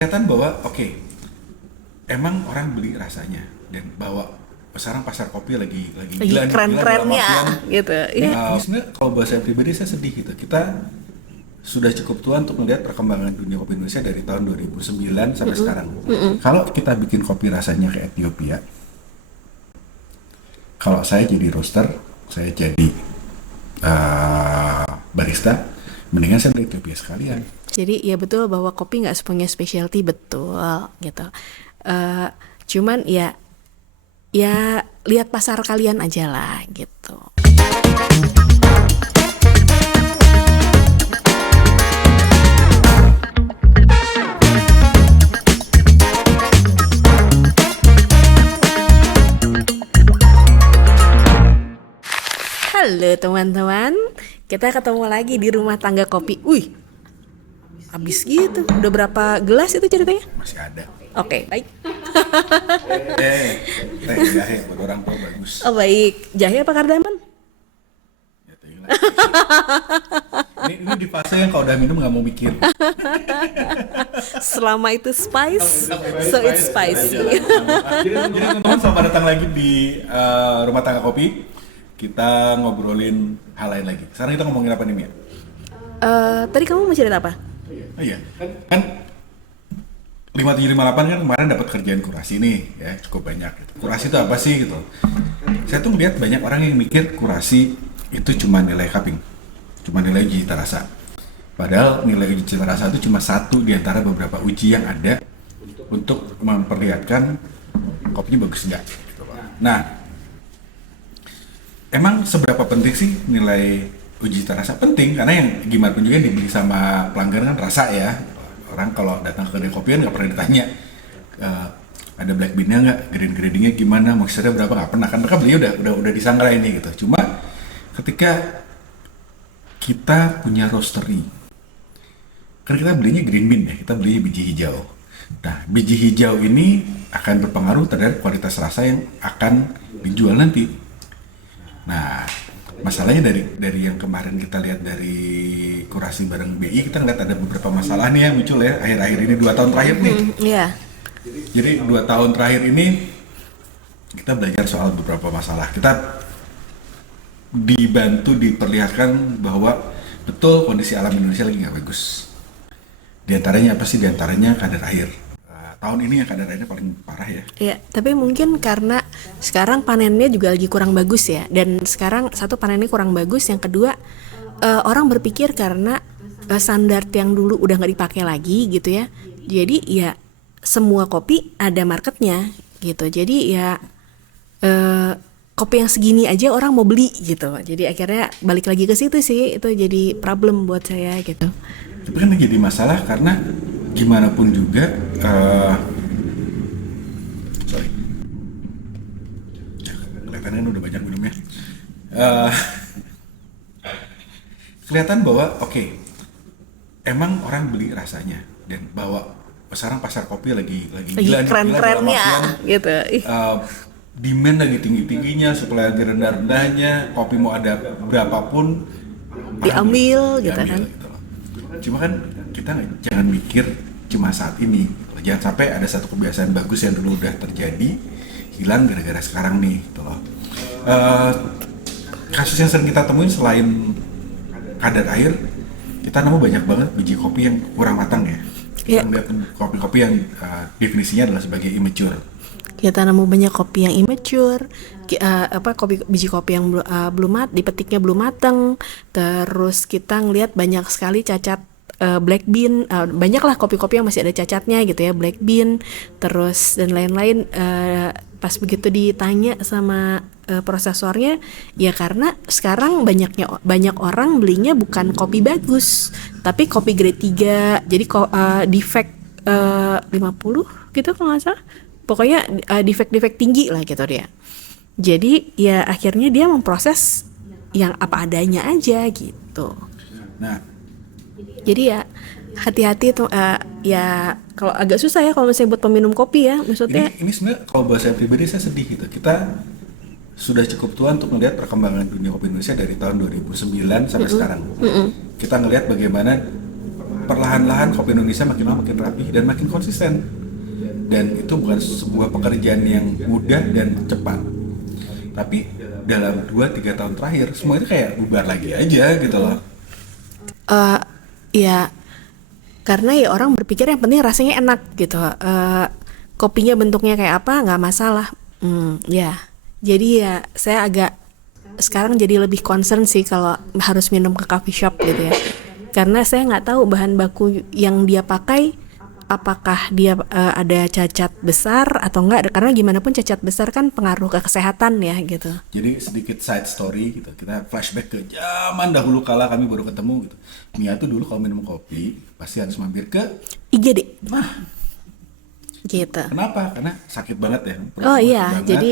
Kelihatan bahwa emang orang beli rasanya dan bahwa sekarang pasar kopi lagi Lagi gila nih, gila dalam keren-kerennya artian gitu. ini, Iya. ini sebenarnya kalau bahasa saya pribadi saya sedih gitu. Kita sudah cukup tua untuk melihat perkembangan dunia kopi Indonesia dari tahun 2009 sampai sekarang. Kalau kita bikin kopi rasanya ke Ethiopia, kalau saya jadi roaster, saya jadi barista, mendingan saya dari Ethiopia sekalian. Jadi ya betul bahwa kopi nggak sepenuhnya specialty, betul gitu. Eh Cuman ya lihat pasar kalian aja lah gitu. Halo teman-teman, kita ketemu lagi di rumah tangga kopi. Wih, habis gitu. Udah berapa gelas itu ceritanya? Masih ada. Oke, baik. Teh jahe buat orang tua bagus. Oh baik, jahe apa kardaman? Ya, teh gila. Ini di fase yang kalau udah minum nggak mau mikir. Selama itu spice, so it's spicy. Jadi teman-teman selamat datang lagi di rumah tangga kopi. Kita ngobrolin hal lain lagi. Sekarang kita ngomongin apa nih, Mia? Tadi kamu mau cerita apa? Oh iya, kan 5758 kan kemarin dapat kerjaan kurasi nih, ya cukup banyak. Gitu. Kurasi itu apa sih gitu? Saya tuh ngeliat banyak orang yang mikir kurasi itu cuma nilai cupping, cuma nilai uji cita rasa. Padahal nilai uji cita rasa itu cuma satu di antara beberapa uji yang ada untuk memperlihatkan kopinya bagus enggak. Gitu. Nah, emang seberapa penting sih nilai uji cita rasa? Penting, karena yang gimana pun juga yang dibeli sama pelanggan kan rasa ya. Orang kalau datang ke kedai kopi kan nggak pernah ditanya ada black bean-nya nggak, gradingnya gimana, moisture-nya berapa, nggak pernah kan. Mereka beli udah disangrai ini gitu. Cuma ketika kita punya roastery, kan kita belinya green bean ya, kita beli biji hijau. Nah, biji hijau ini akan berpengaruh terhadap kualitas rasa yang akan dijual nanti. Nah, masalahnya dari yang kemarin kita lihat dari kurasi bareng BI, kita ngeliat ada beberapa masalah nih yang muncul ya akhir-akhir ini 2 tahun terakhir nih. Iya. Jadi 2 tahun terakhir ini kita belajar soal beberapa masalah. Kita dibantu diperlihatkan bahwa betul kondisi alam Indonesia lagi nggak bagus. Di antaranya apa sih? Di antaranya kadar air. Tahun ini yang kadar airnya paling parah ya. Iya, tapi mungkin karena sekarang panennya juga lagi kurang bagus ya. Dan sekarang satu panennya kurang bagus, yang kedua orang berpikir karena standar yang dulu udah nggak dipakai lagi gitu ya. Jadi ya semua kopi ada marketnya gitu. Jadi ya kopi yang segini aja orang mau beli gitu. Jadi akhirnya balik lagi ke situ sih, itu jadi problem buat saya gitu. Tapi kan jadi masalah karena gimana pun juga sorry, kelihatan kan udah banyak minumnya. Kelihatan bahwa emang orang beli rasanya dan bahwa sekarang pasar kopi lagi Lagi gila nih, gila dalam keren-kerennya artian gitu. demand lagi tinggi-tingginya, supply lagi rendah-rendahnya, kopi mau ada berapapun Diambil gitu diambil, kan. gitu loh. Cuma kan kita jangan mikir cuma saat ini. Jangan sampai ada satu kebiasaan bagus yang dulu udah terjadi hilang gara-gara sekarang nih, gitu loh. Kasus yang sering kita temuin selain kadar air, kita nemu banyak banget biji kopi yang kurang matang ya. Kita Iya. melihat kopi-kopi yang definisinya adalah sebagai immature. Kita nemu banyak kopi yang immature, biji kopi yang dipetiknya belum matang. Terus kita ngelihat banyak sekali cacat black bean, banyak lah kopi-kopi yang masih ada cacatnya gitu ya, black bean, terus dan lain-lain. Pas begitu ditanya sama prosesornya, ya karena sekarang banyak orang belinya bukan kopi bagus, tapi kopi grade 3, jadi defect 50 gitu kalau nggak salah. Pokoknya defect tinggi lah gitu dia. Jadi ya akhirnya dia memproses yang apa adanya aja gitu. Nah, Jadi ya hati-hati tuh, ya kalau agak susah ya kalau misalnya buat peminum kopi ya, maksudnya. ini sebenarnya kalau bahasa pribadi saya sedih gitu. Kita sudah cukup tua untuk melihat perkembangan dunia kopi Indonesia dari tahun 2009 sampai sekarang. Kita ngelihat bagaimana perlahan-lahan kopi Indonesia makin lama makin rapi dan makin konsisten. Dan itu bukan sebuah pekerjaan yang mudah dan cepat. Tapi dalam 2-3 tahun terakhir semua itu kayak bubar lagi aja gitu loh. Ya karena ya orang berpikir yang penting rasanya enak gitu. Kopinya bentuknya kayak apa nggak masalah. Ya jadi ya saya agak sekarang jadi lebih concern sih kalau harus minum ke coffee shop gitu ya, karena saya nggak tahu bahan baku yang dia pakai apakah dia ada cacat besar atau enggak, karena gimana pun cacat besar kan pengaruh ke kesehatan ya gitu. Jadi sedikit side story gitu, kita flashback ke zaman dahulu kala kami baru ketemu gitu. Mia tuh dulu kalau minum kopi pasti harus mampir ke IGD. Nah, Gitu. kenapa? Karena sakit banget ya. Oh iya, Banget. jadi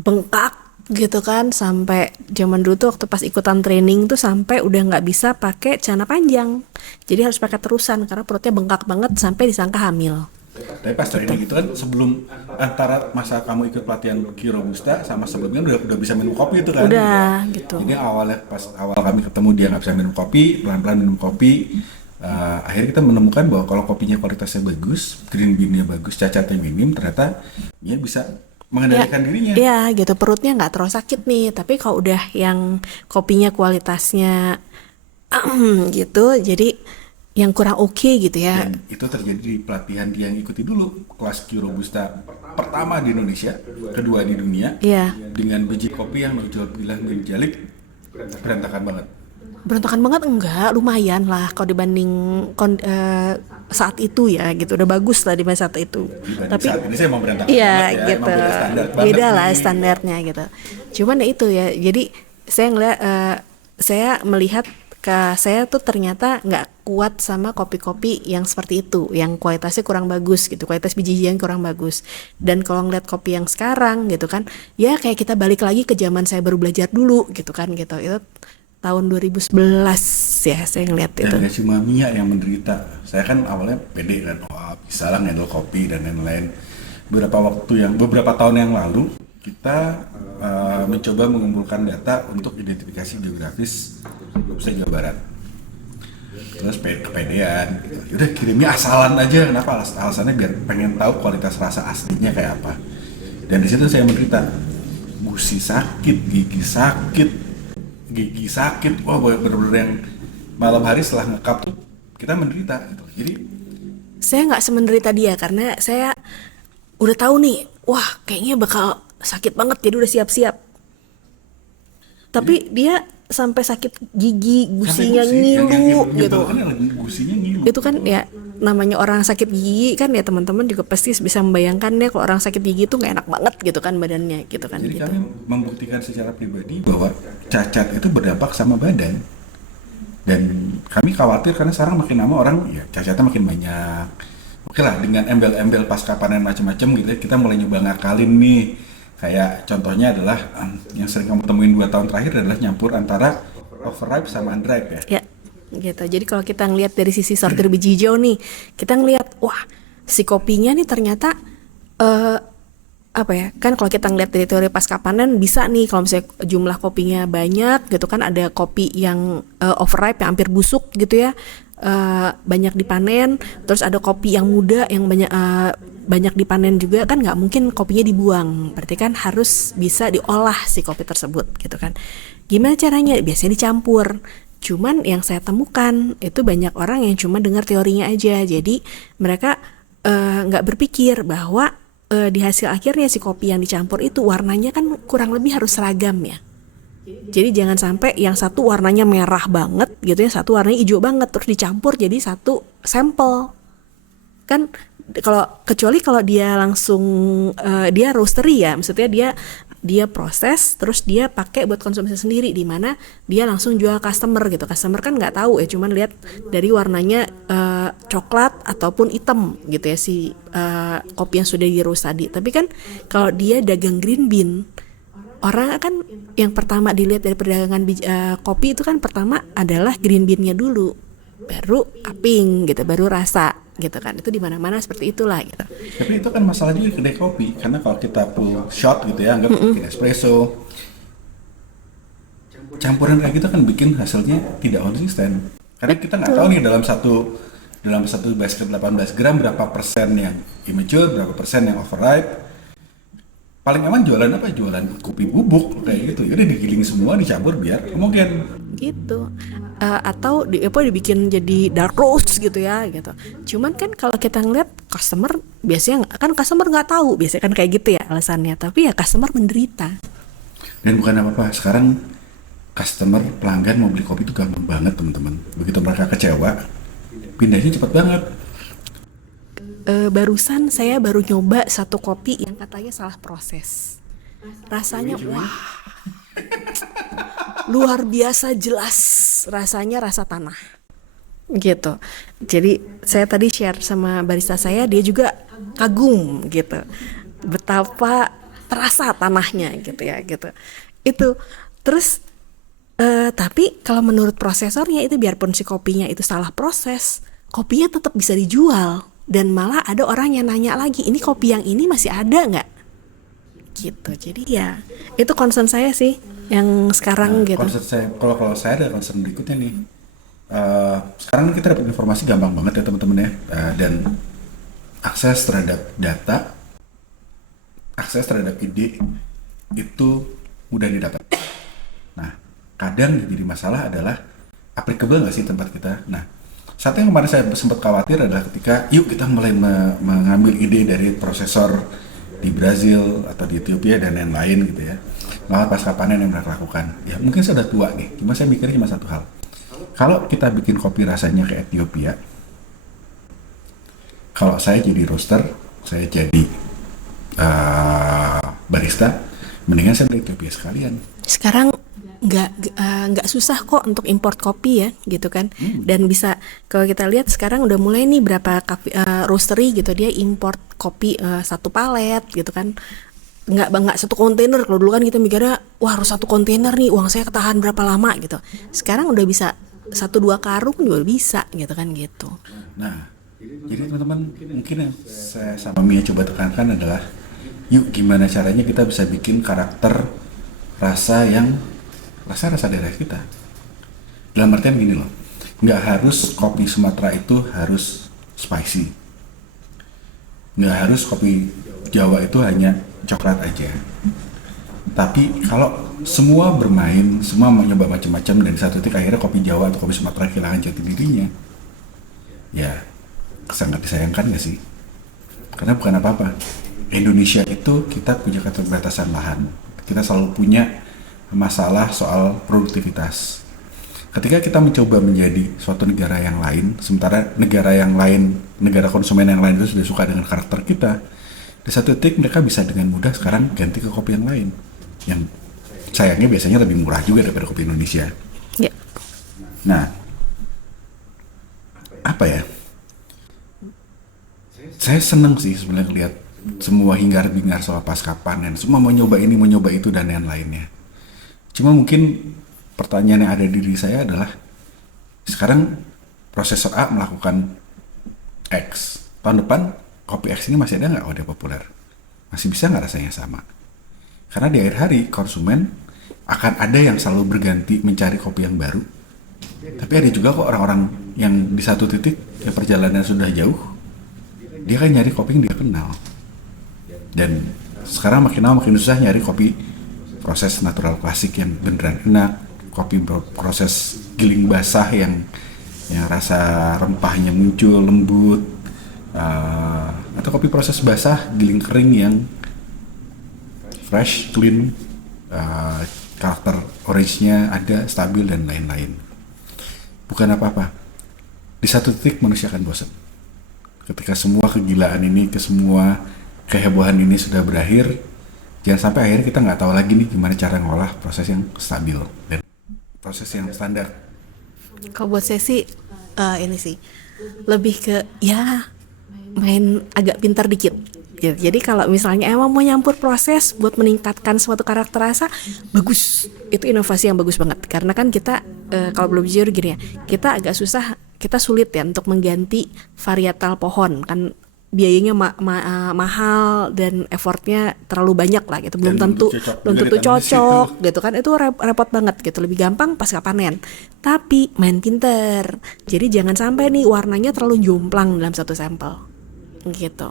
bengkak gitu kan, sampai zaman dulu tuh waktu pas ikutan training tuh sampai udah nggak bisa pakai celana panjang, jadi harus pakai terusan karena perutnya bengkak banget sampai disangka hamil. Tapi pas training itu kan sebelum antara masa kamu ikut pelatihan Ki Robusta sama sebelumnya udah bisa minum kopi itu kan? Udah gitu. Jadi awalnya pas awal kami ketemu dia nggak bisa minum kopi, pelan-pelan minum kopi. Akhirnya kita menemukan bahwa kalau kopinya kualitasnya bagus, green bean-nya bagus, cacatnya minim, ternyata dia bisa mengendalikan dirinya. Iya gitu, perutnya nggak terlalu sakit nih. Tapi kalau udah yang kopinya kualitasnya gitu, jadi yang kurang oke gitu ya. Dan itu terjadi di pelatihan dia yang ikuti dulu kelas Ki Robusta pertama di Indonesia, kedua di dunia, Iya. dengan biji kopi yang Nojol bilang menjalik berantakan banget. Berantakan banget enggak, lumayan lah kalau dibanding saat itu ya gitu, udah bagus lah dibanding saat itu. Dibanding Tapi saat ini saya emang berantakan iya banget ya, gitu, emang beda standar banget beda lah nih. standarnya gitu. Cuman ya itu ya, jadi saya ngeliat, saya melihat saya tuh ternyata nggak kuat sama kopi-kopi yang seperti itu, yang kualitasnya kurang bagus gitu, kualitas biji-bijian kurang bagus. Dan kalau ngeliat kopi yang sekarang gitu kan, ya kayak kita balik lagi ke zaman saya baru belajar dulu gitu kan gitu. Itu tahun 2011 ya saya ngeliat itu. Dan gak cuma Mia yang menderita. Saya kan awalnya pede kan, wah bisa lah handle kopi dan lain-lain. Beberapa tahun yang lalu kita mencoba mengumpulkan data untuk identifikasi geografis Robusta Jawa Barat. Terus kepedean, gitu. Udah kirimnya asalan aja. Kenapa? Alasannya biar pengen tahu kualitas rasa aslinya kayak apa. Dan di situ saya menderita, gusi sakit, gigi sakit, wah bener-bener yang malam hari setelah ngekap tuh kita menderita gitu. Jadi Saya nggak semenderita dia karena saya udah tahu nih, wah kayaknya bakal sakit banget, jadi udah siap-siap. Tapi dia sampai sakit gigi, gusinya ngilu gitu. Kan gusinya ngilu. Itu kan ya namanya orang sakit gigi kan ya, teman-teman juga pasti bisa membayangkan ya kalau orang sakit gigi itu nggak enak banget gitu kan badannya gitu kan. Jadi Gitu. kami membuktikan secara pribadi bahwa cacat itu berdampak sama badan. Dan kami khawatir karena sekarang makin lama orang ya cacatnya makin banyak. Oke lah, dengan embel-embel pasca panen macam-macam gitu ya, kita mulai nyoba ngakalin nih. Kayak contohnya adalah yang sering kamu temuin 2 tahun terakhir adalah nyampur antara overripe sama unripe ya. Ya, gitu. Jadi kalau kita ngelihat dari sisi sortir biji hijau nih, kita ngelihat, wah, si kopinya nih ternyata apa ya? Kan kalau kita ngelihat dari teori pasca panen bisa nih kalau misalnya jumlah kopinya banyak gitu kan, ada kopi yang overripe yang hampir busuk gitu ya. Banyak dipanen, terus ada kopi yang muda yang banyak dipanen juga, kan nggak mungkin kopinya dibuang, berarti kan harus bisa diolah si kopi tersebut gitu kan. Gimana caranya? Biasanya dicampur. Cuman yang saya temukan itu banyak orang yang cuma dengar teorinya aja, jadi mereka nggak berpikir bahwa di hasil akhirnya si kopi yang dicampur itu warnanya kan kurang lebih harus seragam ya. Jadi jangan sampai yang satu warnanya merah banget gitu ya, satu warnanya hijau banget, terus dicampur jadi satu sampel. Kan kecuali kalau dia langsung dia roastery ya, maksudnya dia proses terus dia pakai buat konsumsi sendiri, di mana dia langsung jual customer gitu. Customer kan nggak tahu ya, cuman lihat dari warnanya coklat ataupun hitam gitu ya si kopi yang sudah di roast tadi. Tapi kan kalau dia dagang green bean, orang kan yang pertama dilihat dari perdagangan kopi itu kan pertama adalah green bean-nya dulu, baru cupping gitu, baru rasa gitu kan. Itu di mana-mana seperti itulah gitu. Tapi itu kan masalah juga kedai kopi, karena kalau kita full shot gitu ya, anggap bikin espresso, campuran kayak gitu kan bikin hasilnya tidak konsisten. Karena kita nggak tahu nih dalam satu dalam satu basket 18 gram berapa persen yang immature, berapa persen yang overripe. Paling aman jualan apa? Jualan kopi bubuk kayak gitu. Jadi digiling semua, dicampur biar homogen. gitu. Atau dibikin jadi dark roast gitu ya gitu. Cuman kan kalau kita ngeliat customer, biasanya kan customer nggak tahu, biasanya kan kayak gitu ya alasannya, tapi ya customer menderita. Dan bukan apa-apa, sekarang customer pelanggan mau beli kopi itu gampang banget teman-teman. Begitu mereka kecewa, pindahnya cepat banget. Barusan saya baru nyoba satu kopi yang katanya salah proses, rasanya wah, luar biasa jelas, rasanya rasa tanah gitu. Jadi saya tadi share sama barista saya, dia juga kagum gitu betapa terasa tanahnya gitu ya gitu. Itu terus tapi kalau menurut prosesornya itu, biarpun si kopinya itu salah proses, kopinya tetap bisa dijual, dan malah ada orang yang nanya lagi, ini kopi yang ini masih ada nggak gitu. Jadi ya itu concern saya sih yang sekarang gitu. Konsep saya, kalau saya ada concern berikutnya nih. Sekarang kita dapat informasi gampang banget ya teman-teman ya. Dan akses terhadap data, akses terhadap ide itu mudah didapat. Nah, kadang yang jadi masalah adalah applicable nggak sih tempat kita. Nah, satu yang kemarin saya sempat khawatir adalah ketika yuk kita mulai mengambil ide dari prosesor di Brazil atau di Ethiopia dan lain-lain gitu ya, lewat pasca panen yang mereka lakukan. Ya mungkin saya udah tua nih, cuma saya mikirnya cuma satu hal. Kalau kita bikin kopi rasanya kayak Ethiopia, kalau saya jadi roaster, saya jadi barista, mendingan saya dari Ethiopia sekalian. Sekarang nggak susah kok untuk import kopi ya gitu kan. Dan bisa, kalau kita lihat sekarang udah mulai nih berapa roastery gitu, dia import kopi satu palet gitu kan, nggak satu kontainer. Kalau dulu kan kita mikirnya wah harus satu kontainer nih, uang saya ketahan berapa lama gitu. Sekarang udah bisa 1-2 karung juga bisa gitu kan gitu. Nah, jadi teman-teman, mungkin yang saya sama Mia coba tekankan adalah yuk gimana caranya kita bisa bikin karakter rasa yang rasa daerah kita. Dalam artian gini loh, nggak harus kopi Sumatera itu harus spicy, nggak harus kopi Jawa itu hanya coklat aja. Tapi kalau semua bermain, semua mencoba macam-macam, dan satu titik akhirnya kopi Jawa atau kopi Sumatera kehilangan jati dirinya, ya sangat disayangkan nggak sih? Karena bukan apa-apa, Indonesia itu kita punya keterbatasan lahan, kita selalu punya masalah soal produktivitas. Ketika kita mencoba menjadi suatu negara yang lain, sementara negara yang lain, negara konsumen yang lain itu sudah suka dengan karakter kita, di satu titik mereka bisa dengan mudah sekarang ganti ke kopi yang lain, yang sayangnya biasanya lebih murah juga daripada kopi Indonesia. Ya. Nah, apa ya? Saya seneng sih sebenarnya lihat semua hingar-bingar soal pasca panen, semua mau nyoba ini, mau nyoba itu, dan yang lainnya. Cuma mungkin pertanyaan yang ada di diri saya adalah, sekarang prosesor A melakukan X, tahun depan kopi X ini masih ada nggak? Oh, dia populer, masih bisa nggak rasanya sama? Karena di akhir hari konsumen akan ada yang selalu berganti mencari kopi yang baru, tapi ada juga kok orang-orang yang di satu titik yang perjalanan sudah jauh, dia kan nyari kopi yang dia kenal. Dan sekarang makin lama makin susah nyari kopi proses natural klasik yang beneran enak, kopi proses giling basah yang rasa rempahnya muncul lembut, atau kopi proses basah giling kering yang fresh, clean, karakter orange-nya ada, stabil, dan lain-lain. Bukan apa-apa, di satu titik manusia akan bosan. Ketika semua kegilaan ini, semua kehebohan ini sudah berakhir, jangan sampai akhirnya kita nggak tahu lagi nih gimana cara ngolah proses yang stabil dan proses yang standar. Kalau buat saya sih ini sih lebih ke ya main agak pintar dikit. Jadi kalau misalnya emang mau nyampur proses buat meningkatkan suatu karakter rasa, bagus. Itu inovasi yang bagus banget. Karena kan kita kalau belum jujur gini ya, kita agak susah, kita sulit ya untuk mengganti varietal pohon kan. biayanya mahal dan effortnya terlalu banyak lah gitu, belum Dan tentu belum cocok juga ditanam di cocok situ. gitu kan, itu repot banget gitu, lebih gampang pasca panen. Tapi main pinter, jadi jangan sampai nih warnanya terlalu jomplang dalam satu sampel gitu.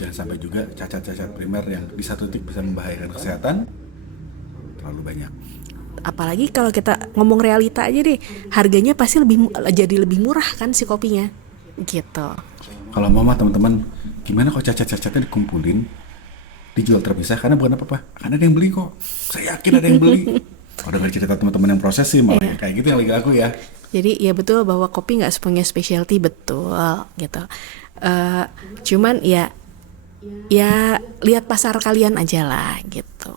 Jangan sampai juga cacat-cacat primer yang di satu titik bisa membahayakan kesehatan terlalu banyak. Apalagi kalau kita ngomong realita aja deh, harganya pasti jadi lebih murah kan si kopinya gitu. Kalau mama teman-teman, gimana kok cacat-cacatnya dikumpulin, dijual terpisah? Karena bukan apa-apa, karena ada yang beli kok. Saya yakin ada yang beli. Kalau dengar cerita teman-teman yang proses sih malah Iya. kayak gitu yang lagi aku ya. Jadi ya betul bahwa kopi nggak sepenuhnya specialty, betul gitu. Cuman ya lihat pasar kalian aja lah gitu.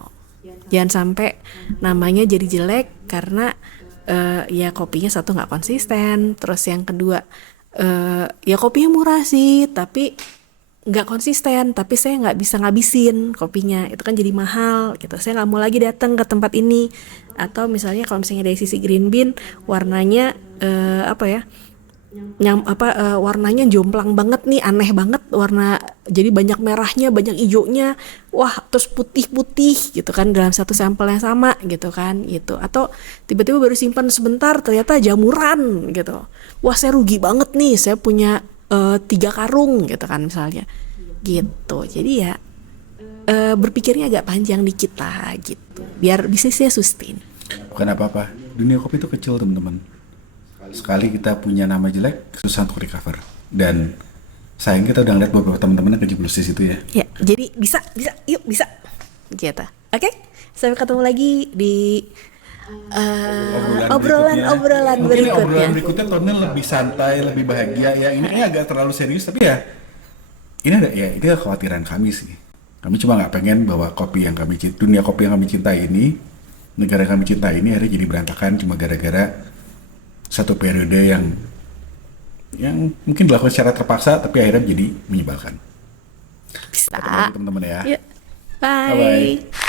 Jangan sampai namanya jadi jelek karena ya kopinya satu nggak konsisten, terus yang kedua ya kopinya murah sih tapi nggak konsisten, tapi saya nggak bisa ngabisin kopinya, itu kan jadi mahal gitu. Saya nggak mau lagi datang ke tempat ini. Atau misalnya kalau misalnya dari sisi green bean, warnanya warnanya jomplang banget nih, aneh banget warna, jadi banyak merahnya, banyak hijaunya, wah terus putih-putih gitu kan dalam satu sampel yang sama gitu kan gitu. Atau tiba-tiba baru simpan sebentar ternyata jamuran gitu, wah saya rugi banget nih, saya punya 3 karung gitu kan misalnya gitu. Jadi ya berpikirnya agak panjang dikit lah gitu biar bisnisnya sustain. Bukan apa-apa, dunia kopi itu kecil teman-teman. Sekali kita punya nama jelek, susah untuk recover. Dan sayang kita udah ngeliat beberapa teman-teman yang kejeblos di situ ya. Ya, jadi bisa, yuk bisa. Gitu. Oke, sampai ketemu lagi di obrolan Mungkin berikutnya. obrolan berikutnya tonnya lebih santai, lebih bahagia ya. Ini kayaknya agak terlalu serius tapi ya ini kekhawatiran kami sih. Kami cuma nggak pengen bahwa dunia kopi yang kami cintai ini, negara yang kami cintai ini akhirnya jadi berantakan cuma gara-gara satu periode yang mungkin dilakukan secara terpaksa tapi akhirnya menjadi menyebalkan. Bisa. Ketemu lagi teman-teman ya. Yuk. Bye. Bye-bye.